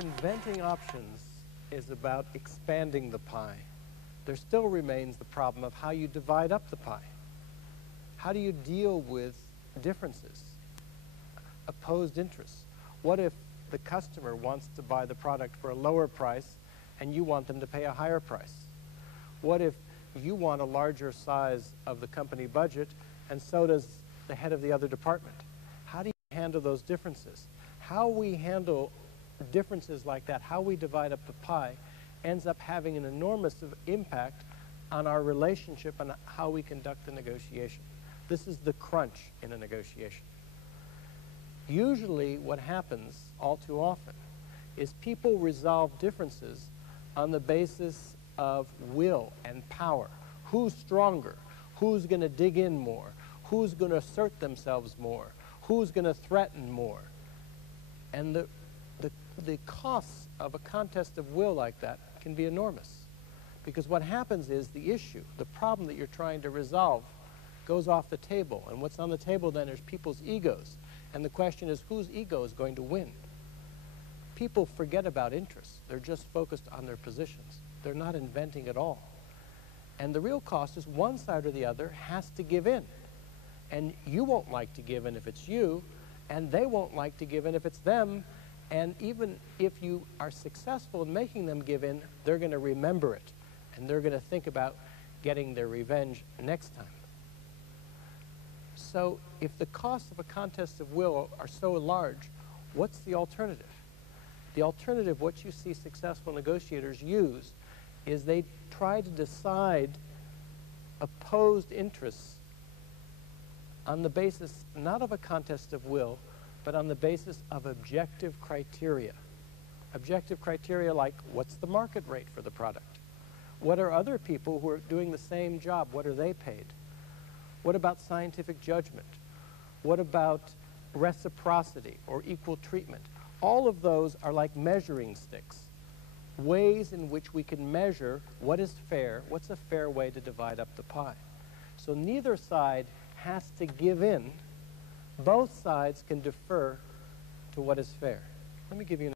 inventing options is about expanding the pie, there still remains the problem of how you divide up the pie. How do you deal with differences, opposed interests? What if the customer wants to buy the product for a lower price and you want them to pay a higher price? What if you want a larger size of the company budget and so does the head of the other department? How do you handle those differences? How we handle differences like that, how we divide up the pie, ends up having an enormous impact on our relationship and how we conduct the negotiation. This is the crunch in a negotiation. Usually what happens all too often is people resolve differences on the basis of will and power. Who's stronger? Who's going to dig in more? Who's going to assert themselves more? Who's going to threaten more? And the costs of a contest of will like that can be enormous. Because what happens is the issue, the problem that you're trying to resolve, goes off the table. And what's on the table then is people's egos. And the question is, whose ego is going to win? People forget about interests. They're just focused on their positions. They're not inventing at all. And the real cost is one side or the other has to give in. And you won't like to give in if it's you, and they won't like to give in if it's them. And even if you are successful in making them give in, they're going to remember it. And they're going to think about getting their revenge next time. So if the costs of a contest of will are so large, what's the alternative? The alternative, what you see successful negotiators use, is they try to decide opposed interests on the basis not of a contest of will, but on the basis of objective criteria. Objective criteria like, what's the market rate for the product? What are other people who are doing the same job, what are they paid? What about scientific judgment? What about reciprocity or equal treatment? All of those are like measuring sticks, ways in which we can measure what is fair, what's a fair way to divide up the pie. So neither side has to give in. Both sides can defer to what is fair. Let me give you an